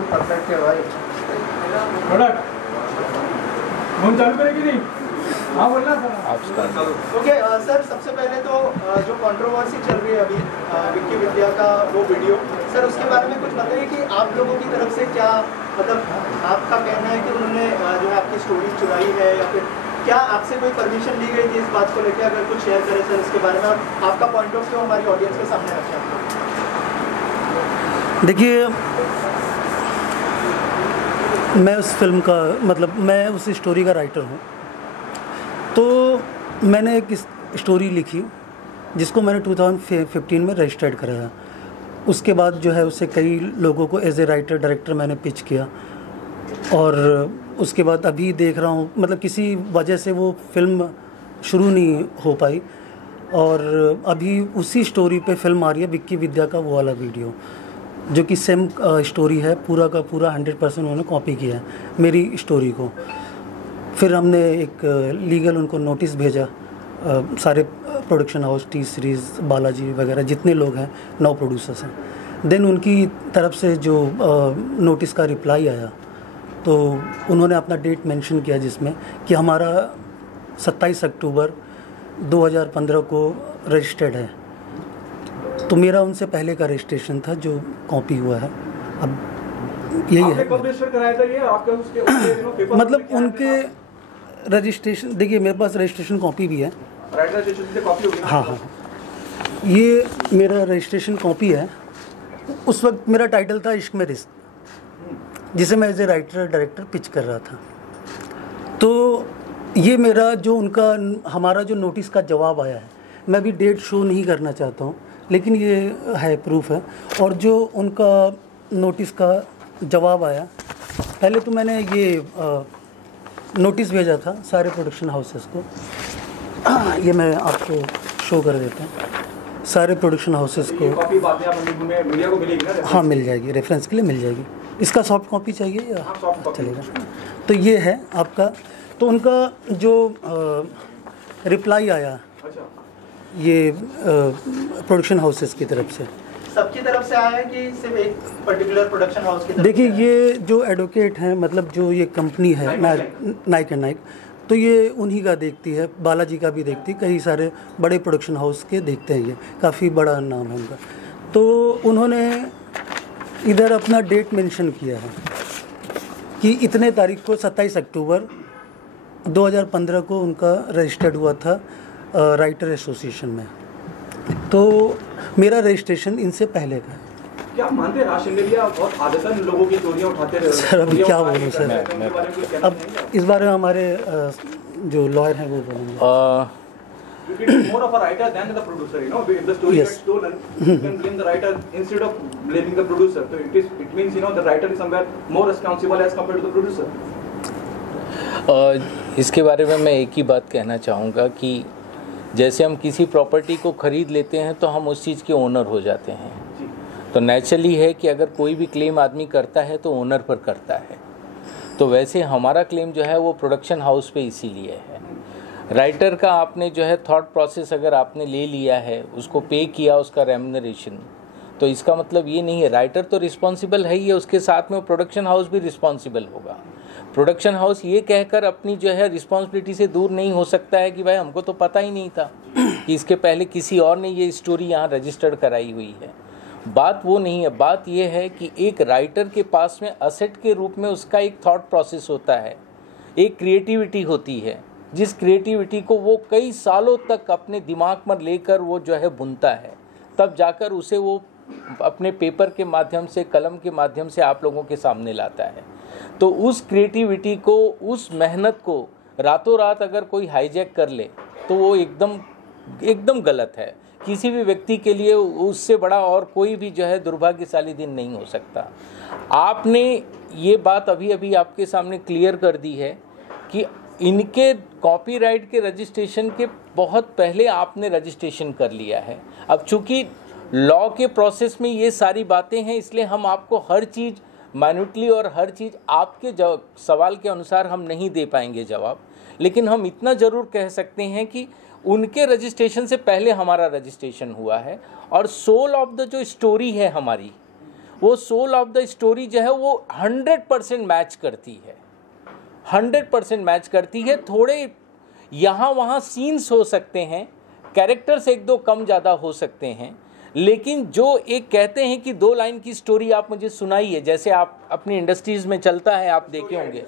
एकदम परफेक्ट है भाई। हम चालू करेंगे नहीं? हाँ बोलना सर। ओके सर, सबसे पहले तो जो कंट्रोवर्सी चल रही है अभी विक्की विद्या का वो वीडियो, सर उसके बारे में कुछ बताइए कि आप लोगों की तरफ से क्या मतलब आपका कहना है कि उन्होंने जो है आपकी स्टोरी चुराई है, या फिर क्या आपसे कोई परमिशन ली गई थी इस बात को लेकर? अगर कुछ शेयर करें सर इसके बारे में, आपका पॉइंट ऑफ व्यू हमारी ऑडियंस के सामने रखें। देखिए, मैं उस फिल्म का मतलब मैं उस स्टोरी का राइटर हूँ, तो मैंने एक स्टोरी लिखी जिसको मैंने 2015 में रजिस्टर्ड कराया। उसके बाद जो है उससे कई लोगों को एज ए राइटर डायरेक्टर मैंने पिच किया, और उसके बाद अभी देख रहा हूँ मतलब किसी वजह से वो फिल्म शुरू नहीं हो पाई, और अभी उसी स्टोरी पे फिल्म आ रही है विक्की विद्या का वो वाला वीडियो, जो कि सेम स्टोरी है, पूरा का पूरा 100% उन्होंने कॉपी किया है मेरी स्टोरी को। फिर हमने एक लीगल उनको नोटिस भेजा, सारे production house, T series, Balaji वगैरह जितने लोग हैं, 9 प्रोड्यूसर्स हैं। देन उनकी तरफ से जो नोटिस का रिप्लाई आया, तो उन्होंने अपना डेट मेंशन किया जिसमें कि हमारा 27 अक्टूबर 2015 को रजिस्टर्ड है। तो मेरा उनसे पहले का रजिस्ट्रेशन था जो कॉपी हुआ है। अब यही है कराया था ये आपका उसके मतलब उनके रजिस्ट्रेशन। देखिए मेरे पास रजिस्ट्रेशन कॉपी भी है। रजिस्ट्रेशन से कॉपी होगी? हाँ, ये मेरा रजिस्ट्रेशन कॉपी है। उस वक्त मेरा टाइटल था इश्क में रिस्क, जिसे मैं as a writer director pitch कर रहा था। तो ये मेरा जो उनका हमारा जो नोटिस का जवाब आया है, मैं अभी डेट शो नहीं करना चाहता हूँ, लेकिन ये है, प्रूफ है। और जो उनका नोटिस का जवाब आया, पहले तो मैंने ये नोटिस भेजा था सारे प्रोडक्शन हाउसेस को। ये मैं आपको शो कर देता हूँ सारे प्रोडक्शन हाउसेस को। कॉपी बाद में आप मीडिया को मिलेगी ना? हाँ मिल जाएगी, रेफरेंस के लिए मिल जाएगी। इसका सॉफ्ट कॉपी चाहिए या सॉफ्ट कॉपी चलेगा? तो ये है आपका। तो उनका जो रिप्लाई आया, अच्छा, ये प्रोडक्शन हाउसेस की तरफ से, सबकी तरफ से आया है कि सिर्फ एक पर्टिकुलर प्रोडक्शन हाउस की तरफ? देखिए ये जो एडवोकेट हैं, मतलब जो ये कंपनी है नाइक एंड नाइक, तो ये उन्हीं का देखती है, बालाजी का भी देखती है, कई सारे बड़े प्रोडक्शन हाउस के देखते हैं, ये काफ़ी बड़ा नाम है उनका। तो उन्होंने इधर अपना डेट मेंशन किया है कि इतने तारीख को 27 अक्टूबर 2015 को उनका रजिस्टर्ड हुआ था राइटर एसोसिएशन में। तो मेरा रजिस्ट्रेशन इनसे पहले का है। क्या आप मानते हैं राज सिंडेलिया बहुत आदतन लोगों की चोरियां उठाते रहे? सर अभी क्या बोलूँ सर, अब इस बारे में हमारे जो लॉयर हैं वो बोलेंगे। It is more of a writer than the producer, you know. If the story Yes. gets stolen, you can blame the writer instead of blaming the producer. So it means, you know, the writer is somewhere more responsible as compared to the producer. इसके बारे में मैं एक ही बात कहना चाहूँगा कि जैसे हम किसी प्रॉपर्टी को ख़रीद लेते हैं तो हम उस चीज़ के ओनर हो जाते हैं। तो नेचुरली है कि अगर कोई भी क्लेम आदमी करता है तो ओनर पर करता है। तो वैसे हमारा क्लेम जो है वो प्रोडक्शन हाउस पे इसीलिए है। राइटर का आपने जो है थॉट प्रोसेस अगर आपने ले लिया है, उसको पे किया उसका रेम्यूनरेशन, तो इसका मतलब ये नहीं है, राइटर तो रिस्पॉन्सिबल है ही है, उसके साथ में प्रोडक्शन हाउस भी रिस्पॉन्सिबल होगा। प्रोडक्शन हाउस ये कहकर अपनी जो है रिस्पॉन्सिबिलिटी से दूर नहीं हो सकता है कि भाई हमको तो पता ही नहीं था कि इसके पहले किसी और ने ये स्टोरी यहाँ रजिस्टर्ड कराई हुई है। बात वो नहीं है, बात ये है कि एक राइटर के पास में असेट के रूप में उसका एक थॉट प्रोसेस होता है, एक क्रिएटिविटी होती है, जिस क्रिएटिविटी को वो कई सालों तक अपने दिमाग में लेकर वो जो है बुनता है, तब जाकर उसे वो अपने पेपर के माध्यम से, कलम के माध्यम से आप लोगों के सामने लाता है। तो उस क्रिएटिविटी को, उस मेहनत को रातों रात अगर कोई हाईजैक कर ले तो वो एकदम गलत है। किसी भी व्यक्ति के लिए उससे बड़ा और कोई भी जो है दुर्भाग्यशाली दिन नहीं हो सकता। आपने ये बात अभी अभी आपके सामने क्लियर कर दी है कि इनके कॉपीराइट के रजिस्ट्रेशन के बहुत पहले आपने रजिस्ट्रेशन कर लिया है। अब चूँकि लॉ के प्रोसेस में ये सारी बातें हैं, इसलिए हम आपको हर चीज़ माइन्यूटली और हर चीज़ आपके सवाल के अनुसार हम नहीं दे पाएंगे जवाब, लेकिन हम इतना ज़रूर कह सकते हैं कि उनके रजिस्ट्रेशन से पहले हमारा रजिस्ट्रेशन हुआ है। और सोल ऑफ द जो स्टोरी है हमारी, वो सोल ऑफ द स्टोरी जो है वो 100% मैच करती है, 100% मैच करती है। थोड़े यहाँ वहाँ सीन्स हो सकते हैं, कैरेक्टर्स एक दो कम ज़्यादा हो सकते हैं, लेकिन जो एक कहते हैं कि 2 लाइन की स्टोरी आप मुझे सुनाइए, जैसे आप अपनी इंडस्ट्रीज़ में चलता है, आप देखे होंगे,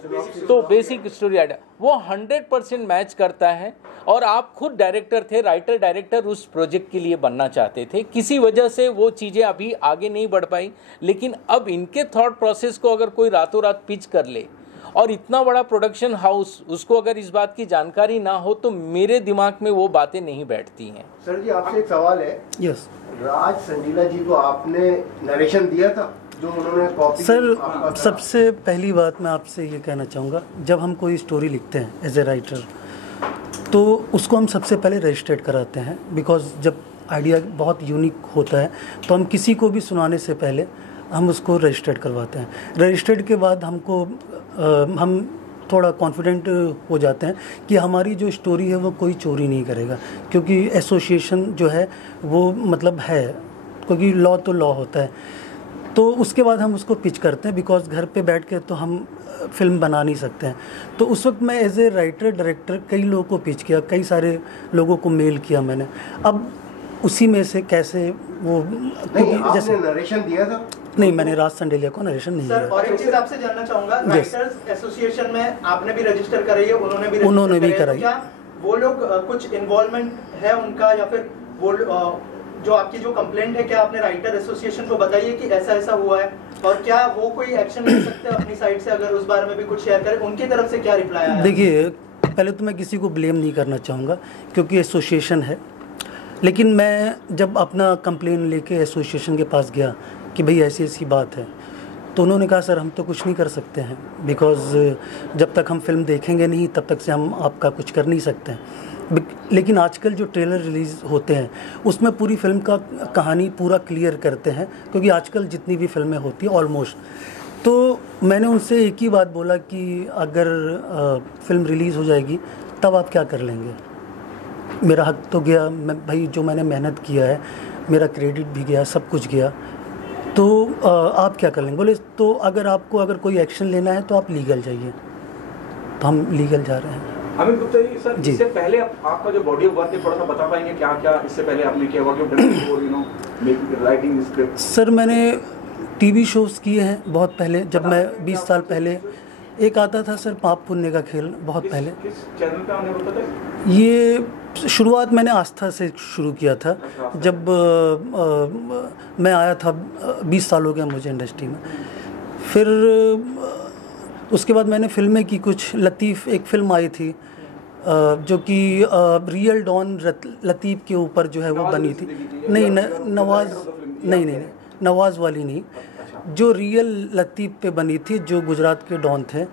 तो बेसिक स्टोरी आइडिया वो 100% मैच करता है। और आप खुद डायरेक्टर थे, राइटर डायरेक्टर उस प्रोजेक्ट के लिए बनना चाहते थे, किसी वजह से वो चीज़ें अभी आगे नहीं बढ़ पाई, लेकिन अब इनके थॉट प्रोसेस को अगर कोई रातों रात पिच कर ले और इतना बड़ा प्रोडक्शन हाउस उसको अगर इस बात की जानकारी ना हो, तो मेरे दिमाग में वो बातें नहीं बैठती हैं। सर जी, आपसे एक सवाल है। यस, राज संडीला जी को आपने नरेशन दिया था जो उन्होंने कॉपी? सर सबसे पहली बात मैं आपसे ये कहना चाहूँगा, जब हम कोई स्टोरी लिखते हैं एज ए राइटर, तो उसको हम सबसे पहले रजिस्ट्रेट कराते हैं, बिकॉज जब आइडिया बहुत यूनिक होता है तो हम किसी को भी सुनाने से पहले हम उसको रजिस्ट्रेट करवाते हैं। रजिस्ट्रेट के बाद हमको हम थोड़ा कॉन्फिडेंट हो जाते हैं कि हमारी जो स्टोरी है वो कोई चोरी नहीं करेगा, क्योंकि एसोसिएशन जो है वो मतलब है, क्योंकि लॉ तो लॉ होता है। तो उसके बाद हम उसको पिच करते हैं, बिकॉज घर पे बैठ के तो हम फिल्म बना नहीं सकते हैं। तो उस वक्त मैं एज ए राइटर डायरेक्टर कई लोगों को पिच किया, कई सारे लोगों को मेल किया मैंने। अब उसी में से कैसे वो जैसे नरेशन दिया था? नहीं, मैंने राज संडेलिया को नरेशन नहीं दिया। और एक चीज आपसे जानना चाहूंगा, राइटर्स एसोसिएशन में आपने भी रजिस्टर कराई है, उन्होंने भी कराई, क्या वो लोग कुछ इन्वॉल्वमेंट है उनका, या फिर वो जो आपकी जो कंप्लेंट है, क्या आपने राइटर एसोसिएशन को बताइए कि ऐसा ऐसा हुआ है, और क्या वो कोई एक्शन ले सकते हैं अपनी साइड से? अगर उस बारे में भी कुछ शेयर करें, उनकी तरफ से क्या रिप्लाई आया? देखिए, पहले तो मैं किसी को ब्लेम नहीं करना चाहूँगा, क्योंकि एसोसिएशन है, लेकिन मैं जब अपना कंप्लेन लेके एसोसिएशन के पास गया कि भाई ऐसी ऐसी बात है, तो उन्होंने कहा सर हम तो कुछ नहीं कर सकते हैं, बिकॉज़ जब तक हम फिल्म देखेंगे नहीं तब तक से हम आपका कुछ कर नहीं सकते हैं। लेकिन आजकल जो ट्रेलर रिलीज़ होते हैं उसमें पूरी फिल्म का कहानी पूरा क्लियर करते हैं, क्योंकि आजकल जितनी भी फिल्में होती हैं ऑलमोस्ट, तो मैंने उनसे एक ही बात बोला कि अगर फिल्म रिलीज़ हो जाएगी तब आप क्या कर लेंगे? मेरा हक तो गया, मैं भाई जो मैंने मेहनत किया है, मेरा क्रेडिट भी गया, सब कुछ गया, तो आप क्या कर लेंगे? बोले तो अगर कोई एक्शन लेना है तो आप लीगल जाइए। तो हम लीगल जा रहे हैं। अमित गुप्ता जी, सर इससे पहले आपका जो बॉडी ऑफ वर्क है थोड़ा सा बता पाएंगे, क्या क्या इससे पहले आपने किया, what you done before, you know, making writing script? Sir मैंने टीवी शोज़ किए हैं बहुत पहले, जब मैं 20 साल पहले एक आता था सर, पाप पुण्य का खेल, बहुत पहले। किस चैनल पे आने होता था? ये शुरुआत मैंने आस्था से शुरू किया था, जब मैं आया था, 20 साल हो गया मुझे इंडस्ट्री में। फिर उसके बाद मैंने फिल्में की कुछ। लतीफ़ एक फ़िल्म आई थी जो कि रियल डॉन लतीफ़ के ऊपर जो है वो बनी थी। नहीं, नवाज़ वाली नहीं, जो रियल लतीफ़ पे बनी थी, जो गुजरात के डॉन थे,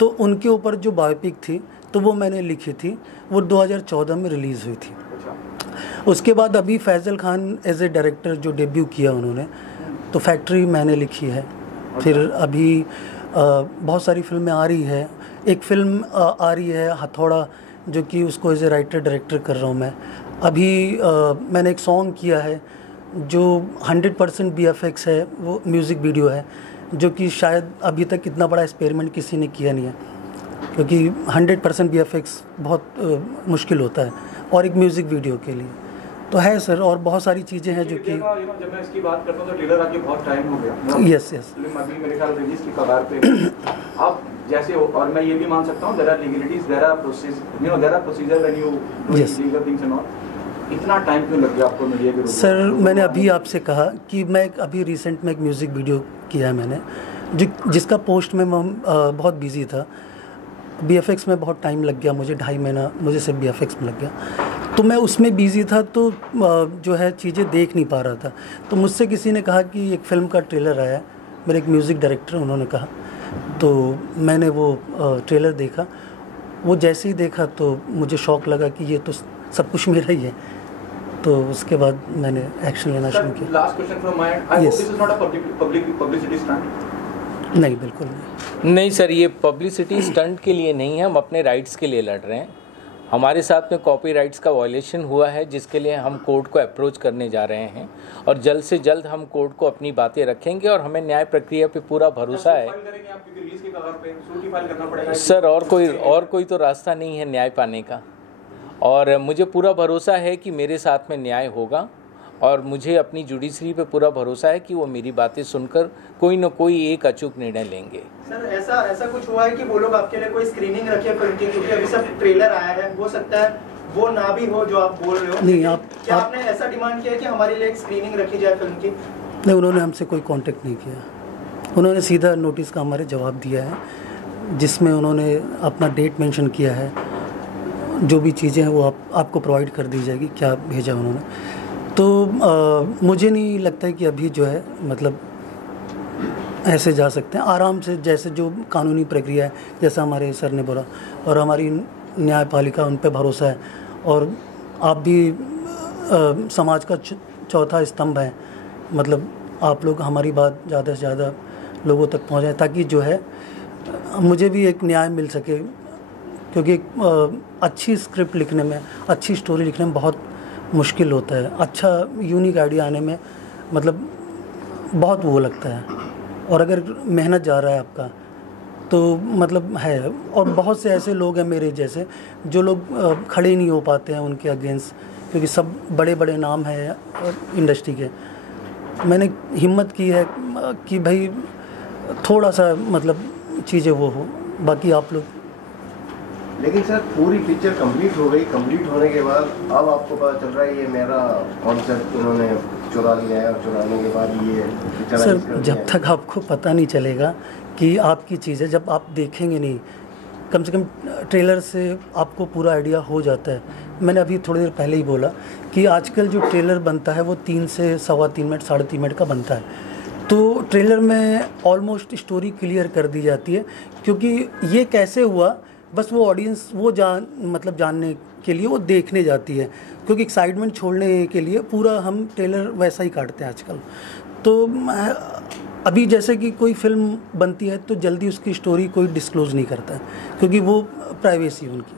तो उनके ऊपर जो बायोपिक थी तो वो मैंने लिखी थी, वो 2014 में रिलीज़ हुई थी। उसके बाद अभी Faizal Khan as a director जो डेब्यू किया उन्होंने, तो फैक्ट्री मैंने लिखी है। फिर अभी बहुत सारी फिल्में आ रही है। एक फ़िल्म आ रही है हथौड़ा, जो कि उसको एज ए राइटर डायरेक्टर कर रहा हूँ मैं। अभी मैंने एक सॉन्ग किया है जो 100% BFX है, वो म्यूज़िक वीडियो है, जो कि शायद अभी तक इतना बड़ा एक्सपेरिमेंट किसी ने किया नहीं है, क्योंकि 100% BFX बहुत मुश्किल होता है, और एक म्यूज़िक वीडियो के लिए तो है सर। और बहुत सारी चीज़ें हैं जो कि जब मैं इसकी बात करता हूँ तो ट्रेलर आके बहुत टाइम हो गया। यस अभी मेरे ख्याल रिलीज की कगार पे आप जैसे हो, और मैं ये भी मान सकता हूँ there are legalities, there are procedure when you do legal things and all. इतना टाइम क्यों लग गया आपको मीडिया के? सर मैंने अभी आपसे कहा कि मैं अभी रिसेंट में एक म्यूज़िक वीडियो किया है मैंने, जिसका पोस्ट में मैं बहुत बिजी था। BFX में बहुत टाइम लग गया मुझे, 2.5 महीना मुझे सिर्फ BFX में लग गया, तो मैं उसमें बिजी था, तो जो है चीज़ें देख नहीं पा रहा था। तो मुझसे किसी ने कहा कि एक फ़िल्म का ट्रेलर आया है, मेरे एक म्यूज़िक डायरेक्टर उन्होंने कहा, तो मैंने वो ट्रेलर देखा। वो जैसे ही देखा तो मुझे शौक़ लगा कि ये तो सब कुछ मेरा ही है, तो उसके बाद मैंने एक्शन लेना शुरू किया। Last question from my and, I hope this is not a publicity stunt? नहीं, बिल्कुल नहीं सर, ये पब्लिसिटी स्टंट के लिए नहीं है, हम अपने राइट्स के लिए लड़ रहे हैं। हमारे साथ में कॉपीराइट्स का वायलेशन हुआ है, जिसके लिए हम कोर्ट को अप्रोच करने जा रहे हैं और जल्द से जल्द हम कोर्ट को अपनी बातें रखेंगे और हमें न्याय प्रक्रिया पे पूरा भरोसा है। सर और कोई तो रास्ता नहीं है न्याय पाने का, और मुझे पूरा भरोसा है कि मेरे साथ में न्याय होगा और मुझे अपनी जुडिशरी पे पूरा भरोसा है कि वो मेरी बातें सुनकर कोई न कोई एक अचूक निर्णय लेंगे। सर ऐसा कुछ हुआ है कि वो लोग आपके लिए कोई स्क्रीनिंग रखी है फिल्म की, क्योंकि अभी सब ट्रेलर आया है, हो सकता है वो ना भी हो जो आप बोल रहे हो। नहीं, क्या आपने ऐसा डिमांड किया है कि हमारे लिए एक स्क्रीनिंग रखी जाए फिल्म की? नहीं, उन्होंने हमसे कोई कांटेक्ट नहीं किया। उन्होंने सीधा नोटिस का हमारे जवाब दिया है, जिसमें उन्होंने अपना डेट मेंशन किया है, जो भी चीज़ें हैं वो आपको प्रोवाइड कर दी जाएगी, क्या भेजा उन्होंने। तो मुझे नहीं लगता है कि अभी जो है मतलब ऐसे जा सकते हैं आराम से, जैसे जो कानूनी प्रक्रिया है, जैसा हमारे सर ने बोला, और हमारी न्यायपालिका उन पे भरोसा है, और आप भी समाज का चौथा स्तंभ है, मतलब आप लोग हमारी बात ज़्यादा से ज़्यादा लोगों तक पहुँचाएं ताकि जो है मुझे भी एक न्याय मिल सके, क्योंकि अच्छी स्क्रिप्ट लिखने में, अच्छी स्टोरी लिखने में बहुत मुश्किल होता है। अच्छा यूनिक आइडिया आने में मतलब बहुत वो लगता है, और अगर मेहनत जा रहा है आपका तो मतलब है। और बहुत से ऐसे लोग हैं मेरे जैसे जो लोग खड़े नहीं हो पाते हैं उनके अगेंस्ट, क्योंकि सब बड़े बड़े नाम हैं इंडस्ट्री के। मैंने हिम्मत की है कि भाई थोड़ा सा मतलब चीज़ें वो हो, बाकी आप लोग। लेकिन सर पूरी पिक्चर कंप्लीट हो गई, कंप्लीट होने के बाद अब आपको पता चल रहा है ये मेरा कॉन्सेप्ट उन्होंने चुरा लिया है, और चुराने के बाद ये सर जब तक आपको पता नहीं चलेगा कि आपकी चीज़ है, जब आप देखेंगे नहीं, कम से कम ट्रेलर से आपको पूरा आइडिया हो जाता है। मैंने अभी थोड़ी देर पहले ही बोला कि आजकल जो ट्रेलर बनता है वो 3 से सवा 3 मिनट, 3.5 मिनट का बनता है, तो ट्रेलर में ऑलमोस्ट स्टोरी क्लियर कर दी जाती है। क्योंकि ये कैसे हुआ, बस वो ऑडियंस वो जानने के लिए वो देखने जाती है, क्योंकि एक्साइटमेंट छोड़ने के लिए पूरा हम ट्रेलर वैसा ही काटते हैं आजकल। तो अभी जैसे कि कोई फिल्म बनती है तो जल्दी उसकी स्टोरी कोई डिस्क्लोज़ नहीं करता है, क्योंकि वो प्राइवेसी उनकी।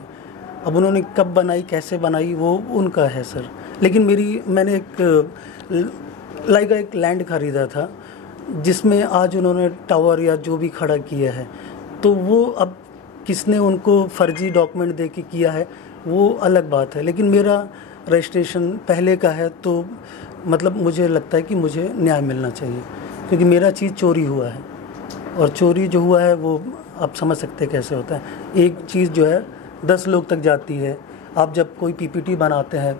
अब उन्होंने कब बनाई, कैसे बनाई, वो उनका है सर। लेकिन मैंने एक लैंड ख़रीदा था जिसमें आज उन्होंने टावर या जो भी खड़ा किया है, तो वो अब किसने उनको फर्जी डॉक्यूमेंट दे के किया है वो अलग बात है। लेकिन मेरा रजिस्ट्रेशन पहले का है, तो मतलब मुझे लगता है कि मुझे न्याय मिलना चाहिए, क्योंकि मेरा चीज़ चोरी हुआ है, और चोरी जो हुआ है वो आप समझ सकते हैं कैसे होता है। एक चीज़ जो है 10 लोग तक जाती है। आप जब कोई PPT बनाते हैं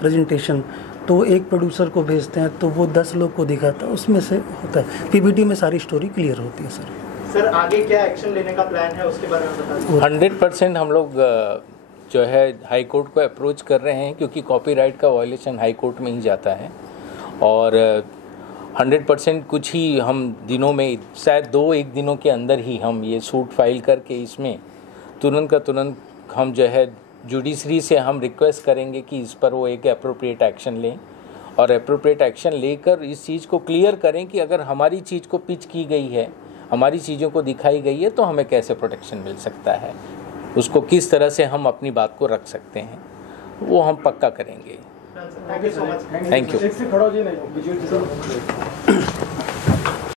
प्रेजेंटेशन, तो एक प्रोड्यूसर को भेजते हैं तो वो 10 लोग को दिखाता है, उसमें से होता है। PPT में सारी स्टोरी क्लियर होती है सर आगे क्या एक्शन लेने का प्लान है उसके बारे में बता दीजिए। 100% हम लोग जो है हाई कोर्ट को अप्रोच कर रहे हैं, क्योंकि कॉपीराइट का वायलेशन हाई कोर्ट में ही जाता है, और 100% कुछ ही हम दिनों में, शायद 2-1 दिनों के अंदर ही हम ये सूट फाइल करके इसमें तुरंत का तुरंत हम जो है जुडिशरी से हम रिक्वेस्ट करेंगे कि इस पर वो एक अप्रोप्रिएट एक्शन लें, और अप्रोप्रिएट एक्शन लेकर इस चीज़ को क्लियर करें कि अगर हमारी चीज़ को पिच की गई है, हमारी चीज़ों को दिखाई गई है, तो हमें कैसे प्रोटेक्शन मिल सकता है, उसको किस तरह से हम अपनी बात को रख सकते हैं, वो हम पक्का करेंगे। Thank you so much. Thank you.